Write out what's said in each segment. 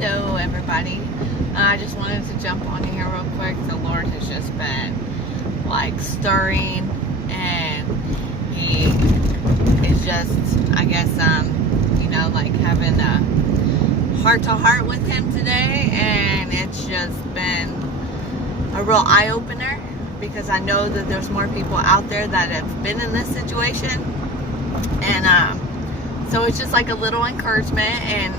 Hello, everybody. I just wanted to jump on here real quick. The Lord has just been like stirring, and He is just, I guess, like having a heart to heart with Him today, and it's just been a real eye opener because I know that there's more people out there that have been in this situation, and so it's just like a little encouragement. And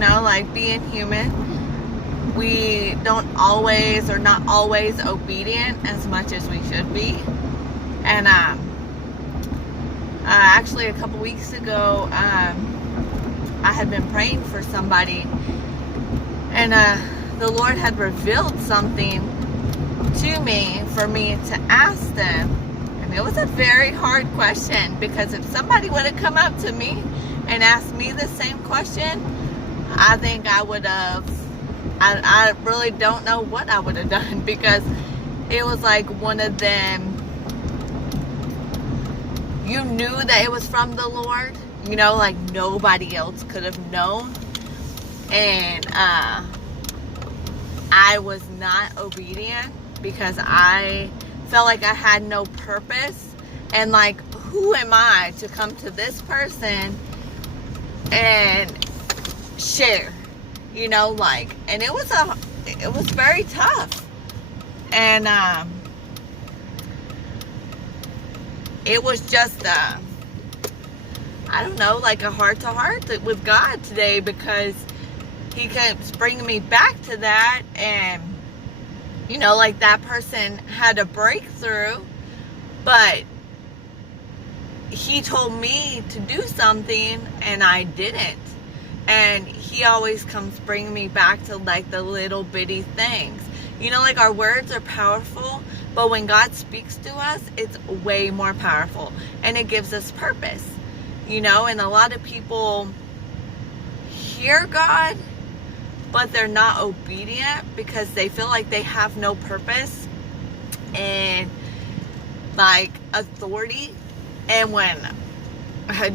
like being human, we don't always or not always obedient as much as we should be. And actually a couple weeks ago, I had been praying for somebody, and the Lord had revealed something to me for me to ask them. And it was a very hard question, because if somebody would have come up to me and asked me the same question, I think I would have, I really don't know what I would have done, because it was like one of them, you knew that it was from the Lord, like nobody else could have known. And I was not obedient because I felt like I had no purpose. And like, who am I to come to this person and share, and it was very tough. And it was just I don't know, like a heart to heart with God today, because He keeps bringing me back to that. And like that person had a breakthrough, but He told me to do something and I didn't. And He always comes bringing me back to like the little bitty things. Like our words are powerful, but when God speaks to us, it's way more powerful, and it gives us purpose. And a lot of people hear God, but they're not obedient because they feel like they have no purpose and like authority. And when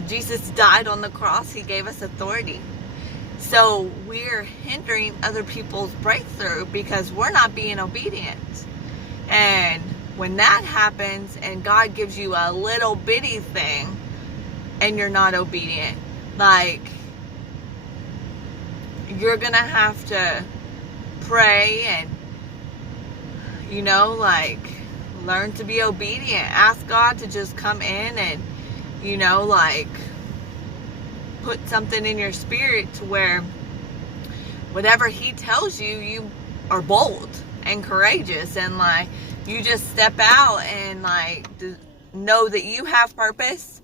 Jesus died on the cross, He gave us authority. So we're hindering other people's breakthrough because we're not being obedient. And when that happens and God gives you a little bitty thing and you're not obedient, like, you're gonna have to pray and like learn to be obedient. Ask God to just come in and like put something in your spirit to where whatever He tells you, you are bold and courageous, and like you just step out and like know that you have purpose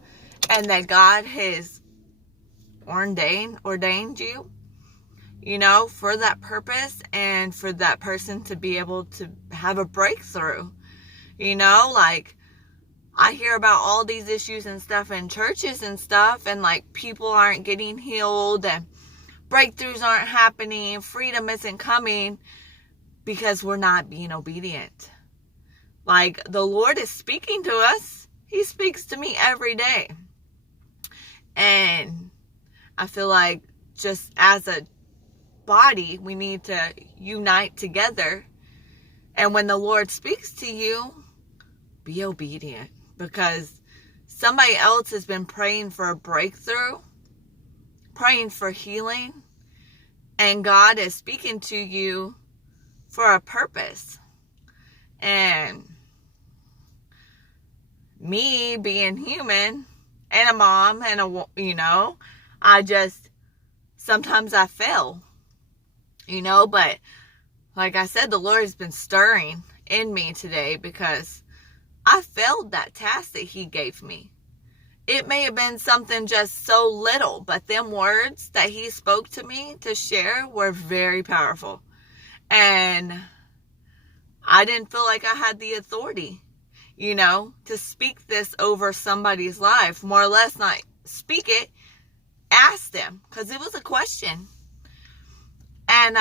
and that God has ordained you, for that purpose, and for that person to be able to have a breakthrough. Like I hear about all these issues and stuff in churches and stuff, and like people aren't getting healed and breakthroughs aren't happening, freedom isn't coming because we're not being obedient. Like the Lord is speaking to us. He speaks to me every day. And I feel like just as a body, we need to unite together. And when the Lord speaks to you, be obedient, because somebody else has been praying for a breakthrough, praying for healing, and God is speaking to you for a purpose. And me being human and a mom and sometimes I fail, but like I said, the Lord has been stirring in me today because I failed that task that He gave me. It may have been something just so little, but them words that He spoke to me to share were very powerful. And I didn't feel like I had the authority, to speak this over somebody's life. More or less, not speak it, ask them, because it was a question. And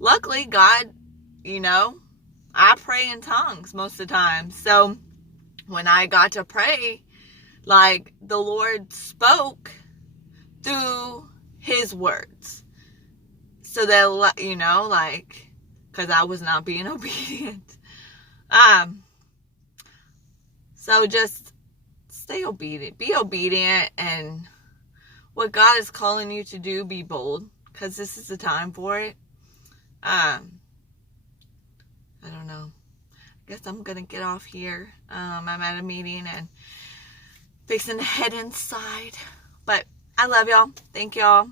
luckily, God, I pray in tongues most of the time. So when I got to pray, like the Lord spoke through His words. so they'll, you know, like, because I was not being obedient. So just stay obedient. Be obedient, and what God is calling you to do, be bold, because this is the time for it. I don't know. I guess I'm going to get off here. I'm at a meeting and fixing to head inside. But I love y'all. Thank y'all.